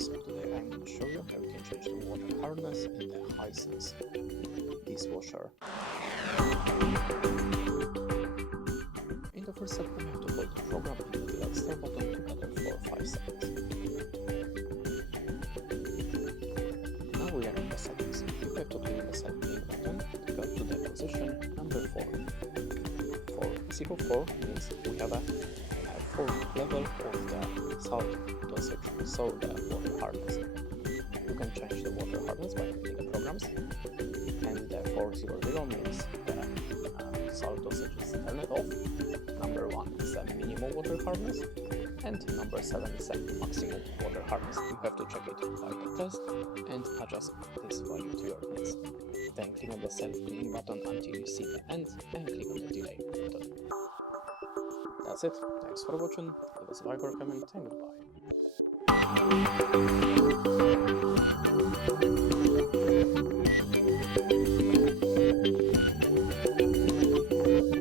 So today I'm going to show you how you can change the water hardness in the Hisense dishwasher. In the first step, we have to hold the program and the delete start button together for 5 seconds. Now we are in the settings. You have to click the setting button to go to the position number 4. For 04 means we have a 4th level of the salt dosage, so the water hardness. You can change the water hardness by clicking the programs, and the 400 means the salt dosage is turned off. Number 1 is the minimum water hardness, and number 7 is the maximum water hardness. You have to check it by the test and adjust this value to your needs. Then click on the self-cleaning button until you see the end and click on the delay button. That's it. Thanks for watching. Leave us a like or comment and goodbye.